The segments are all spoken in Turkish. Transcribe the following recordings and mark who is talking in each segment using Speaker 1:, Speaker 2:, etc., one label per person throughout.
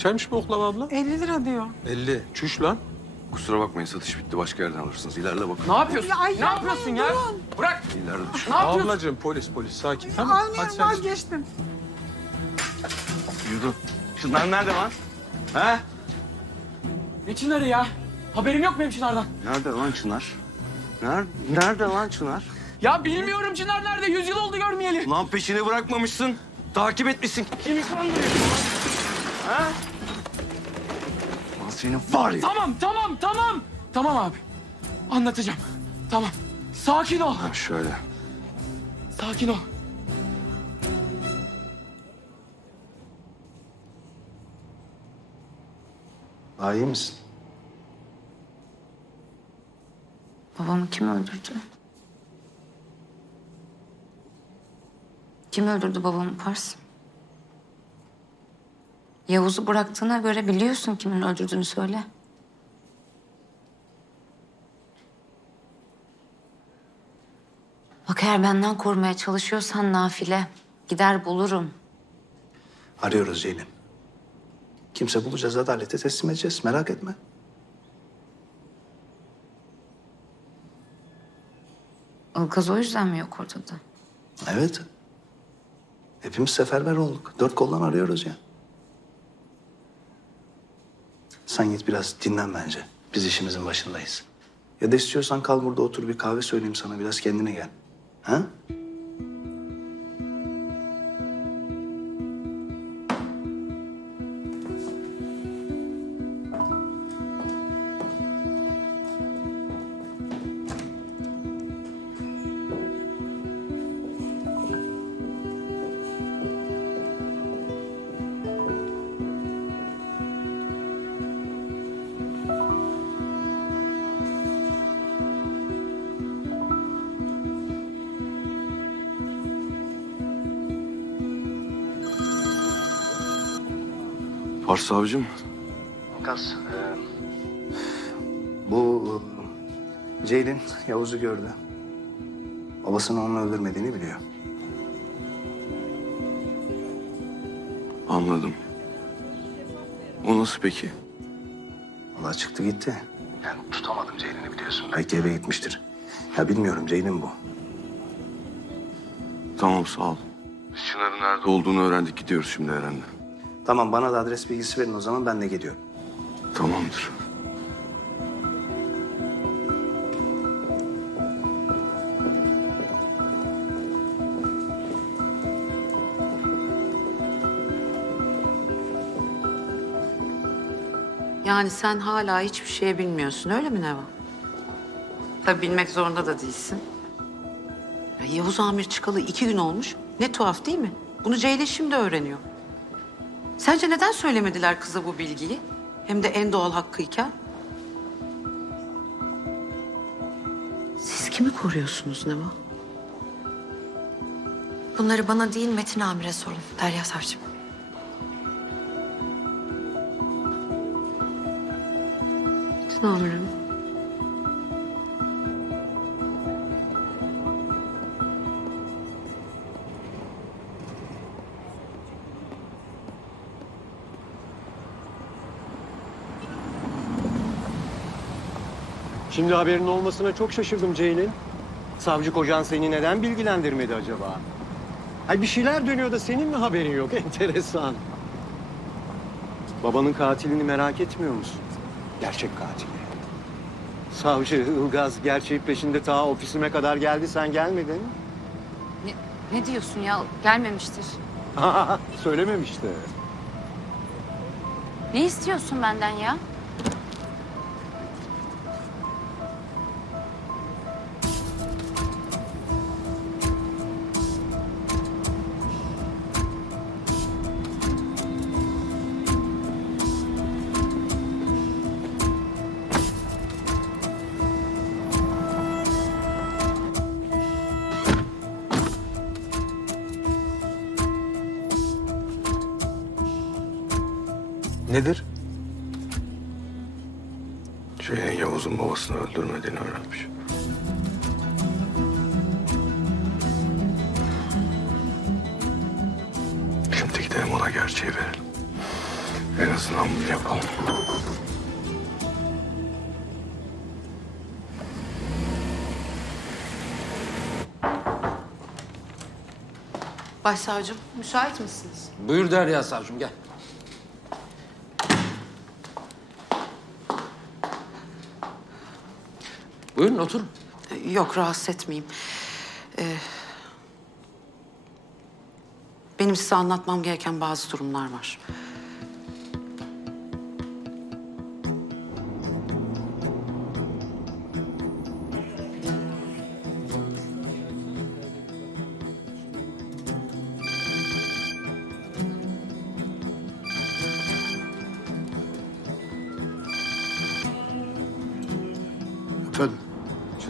Speaker 1: Kaçaymış bu oklava abla?
Speaker 2: 50 lira diyor.
Speaker 1: 50. Çüş lan.
Speaker 3: Kusura bakmayın satış bitti. Başka yerden alırsınız. İlerle bakın.
Speaker 4: Ne yapıyorsun?
Speaker 2: Ya, ay,
Speaker 4: ne
Speaker 2: yapmayın,
Speaker 4: yapıyorsun ya?
Speaker 2: durun.
Speaker 4: Bırak.
Speaker 3: İleride düşün.
Speaker 4: Ne yapıyorsun?
Speaker 1: Ablacığım polis polis sakin. Tamam hadi
Speaker 2: Almıyorum
Speaker 1: sen.
Speaker 2: vazgeçtim.
Speaker 3: Yürü. Şunlar nerede lan? He?
Speaker 4: Ne Çınar'ı ya? Haberim yok benim Çınar'dan.
Speaker 3: Nerede lan Çınar? Nerede, nerede lan Çınar?
Speaker 4: Ya bilmiyorum Çınar nerede? Yüz yıl oldu görmeyeli.
Speaker 3: Lan peşini bırakmamışsın. Takip etmişsin.
Speaker 4: Kimi kandırıyor?
Speaker 3: Lan senin var ya.
Speaker 4: Tamam tamam tamam. Tamam abi. Anlatacağım. Tamam. Sakin ol.
Speaker 3: Ha, şöyle.
Speaker 4: Sakin ol.
Speaker 5: Daha iyi misin?
Speaker 6: Babamı kim öldürdü? Kim öldürdü babamı Pars? Yavuz'u bıraktığına göre biliyorsun kimin öldürdüğünü söyle. Bak eğer benden korumaya çalışıyorsan nafile. Gider bulurum.
Speaker 5: Arıyoruz Ceylin. Kimse bulacağız, adalete teslim edeceğiz. Merak etme.
Speaker 6: Ilgaz o yüzden mi yok ortada?
Speaker 5: Evet. Hepimiz seferber olduk. Dört koldan arıyoruz ya. Sen git biraz dinlen bence. Biz işimizin başındayız. Ya da istiyorsan kal burada otur bir kahve söyleyeyim sana. Biraz kendine gel. Ha?
Speaker 3: Pars savcım.
Speaker 5: Kas. bu e, Ceylin Yavuz'u gördü. Babasının onu öldürmediğini biliyor.
Speaker 3: Anladım. O nasıl peki?
Speaker 5: Allah çıktı gitti. Yani tutamadım Ceylin'i biliyorsun. Belki eve gitmiştir. Ya bilmiyorum Ceylin bu.
Speaker 3: Tamam sağ ol. Çınar'ın nerede olduğunu öğrendik. Gidiyoruz şimdi Eren'le.
Speaker 5: Tamam bana da adres bilgisi verin o zaman ben de geliyorum.
Speaker 3: Tamamdır.
Speaker 7: Yani sen hala hiçbir şey bilmiyorsun öyle mi Neva? Tabii bilmek zorunda da değilsin. Ya Yavuz Amir çıkalı iki gün olmuş. Ne tuhaf değil mi? Bunu Ceylin şimdi öğreniyor. Sence neden söylemediler kıza bu bilgiyi? Hem de en doğal hakkıyken. Siz kimi koruyorsunuz Neva?
Speaker 6: Bunları bana değil Metin Amir'e sorun Derya Savcım.
Speaker 7: Metin amirim.
Speaker 8: Şimdi haberin olmasına çok şaşırdım Ceylin. Savcı kocan seni neden bilgilendirmedi acaba? Hay bir şeyler dönüyor da senin mi haberin yok? Enteresan. Babanın katilini merak etmiyor musun? Gerçek katili. Savcı Ilgaz gerçeği peşinde ta ofisime kadar geldi sen gelmedin.
Speaker 6: Ne, ne diyorsun ya? Gelmemiştir.
Speaker 8: Söylememişti.
Speaker 6: Ne istiyorsun benden ya?
Speaker 1: Nedir?
Speaker 3: Şeyin Yavuz'un babasını öldürmediğini öğrenmiş. Şimdi gidelim ona gerçeği verelim. En azından bunu yapalım.
Speaker 7: Başsavcım müsait misiniz?
Speaker 2: Buyur Derya savcım gel. Buyurun oturun.
Speaker 7: Yok rahatsız etmeyeyim. Ee, benim size anlatmam gereken bazı durumlar var.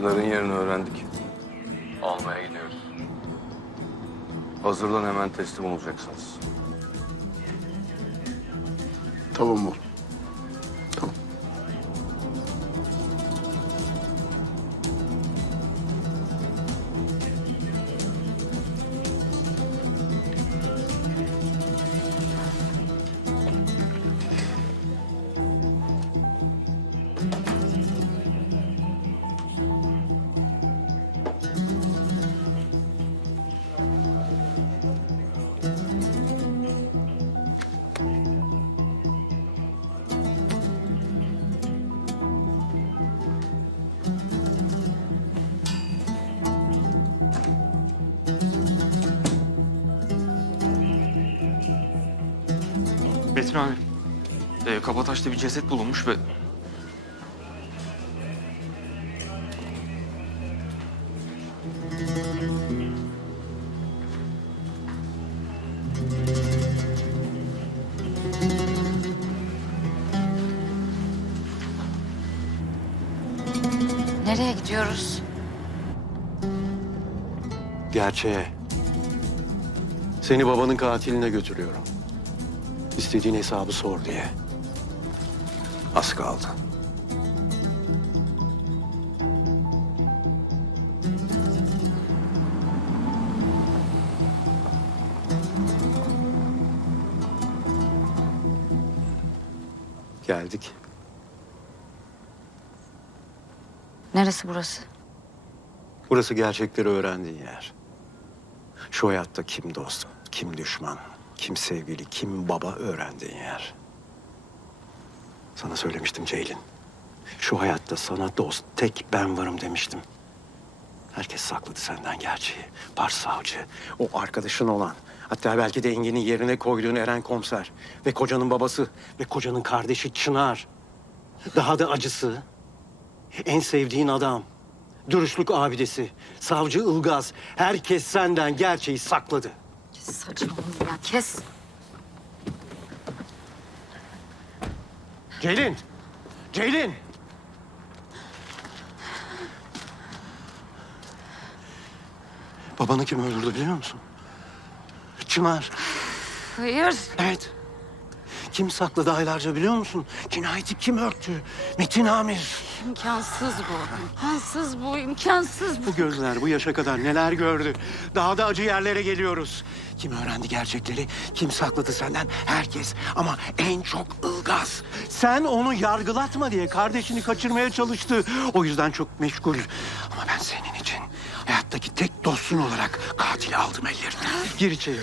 Speaker 3: Çınar'ın yerini öğrendik. Almaya gidiyoruz. Hazırlan hemen teslim olacaksınız.
Speaker 5: Tamam oğlum.
Speaker 4: Metin abi. E, Kabataş'ta bir ceset bulunmuş ve...
Speaker 6: Nereye gidiyoruz?
Speaker 8: Gerçeğe. Seni babanın katiline götürüyorum. İstediğin hesabı sor diye. Az kaldı. Geldik.
Speaker 6: Neresi burası?
Speaker 8: Burası gerçekleri öğrendiğin yer. Şu hayatta kim dost, kim düşman, kim sevgili, kim baba öğrendiğin yer. Sana söylemiştim Ceylin. Şu hayatta sana dost tek ben varım demiştim. Herkes sakladı senden gerçeği. Pars savcı, o arkadaşın olan. Hatta belki de Engin'in yerine koyduğun Eren komiser. Ve kocanın babası ve kocanın kardeşi Çınar. Daha da acısı en sevdiğin adam. Dürüstlük abidesi. Savcı Ilgaz. Herkes senden gerçeği sakladı.
Speaker 6: Saçmalama ya kes.
Speaker 8: Ceylin! Ceylin! Babanı kim öldürdü biliyor musun? Çınar.
Speaker 6: Hayır.
Speaker 8: Evet. Kim sakladı aylarca biliyor musun? Cinayeti kim örttü? Metin Amir.
Speaker 6: İmkansız bu. İmkansız bu. imkansız bu.
Speaker 8: Bu gözler bu yaşa kadar neler gördü. Daha da acı yerlere geliyoruz. Kim öğrendi gerçekleri? Kim sakladı senden? Herkes. Ama en çok Ilgaz. Sen onu yargılatma diye kardeşini kaçırmaya çalıştı. O yüzden çok meşgul. Ama ben senin için hayattaki tek dostun olarak katili aldım ellerinden. Gir içeri.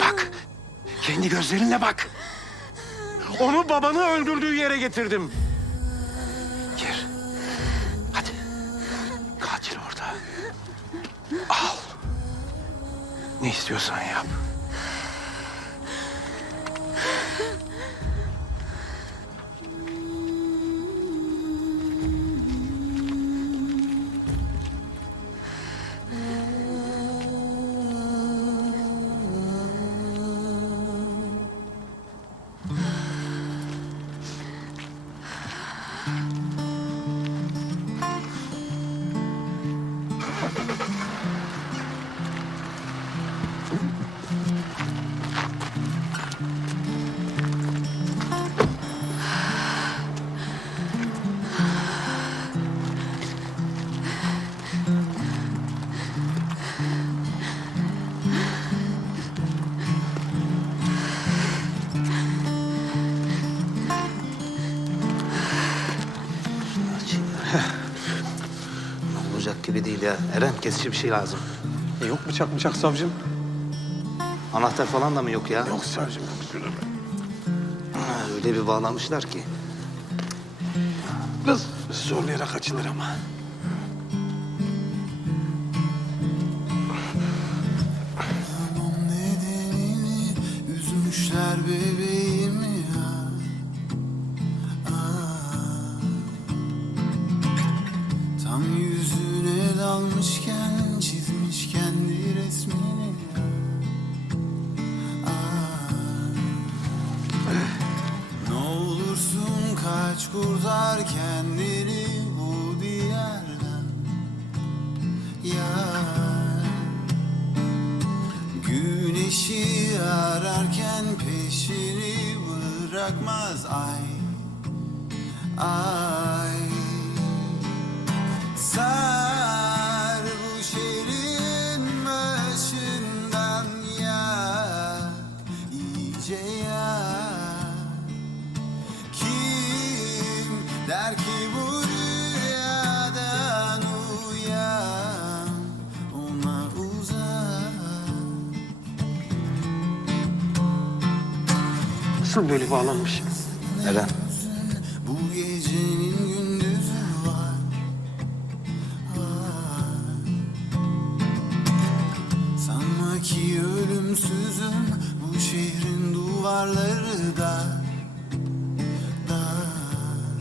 Speaker 8: Bak. Kendi gözlerinle bak. Onu babanı öldürdüğü yere getirdim. Gir. Hadi. Katil orada. Al. Ne istiyorsan yap.
Speaker 9: Gibi değil ya. Eren kesici bir şey lazım.
Speaker 8: E, yok bıçak bıçak savcım.
Speaker 9: Anahtar falan da mı yok ya?
Speaker 8: Yok savcım yok.
Speaker 9: Ha, öyle bir bağlamışlar ki.
Speaker 8: Kız zorlayarak açılır ama.
Speaker 1: Ya Kim der ki bu rüyadan uyan ona uzak
Speaker 8: Nasıl böyle bağlanmış?
Speaker 9: Eren.
Speaker 1: Bu gecenin gündüzü var Var. Sanma ki ölümsüzüm Bu şehrin duvarları da Dar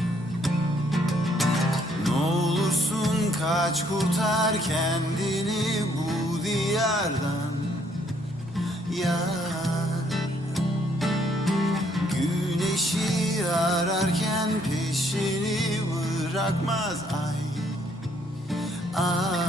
Speaker 1: Ne olursun kaç kurtar kendini bu diyardan. Yar. Güneşi ararken peşini bırakmaz ay. Ay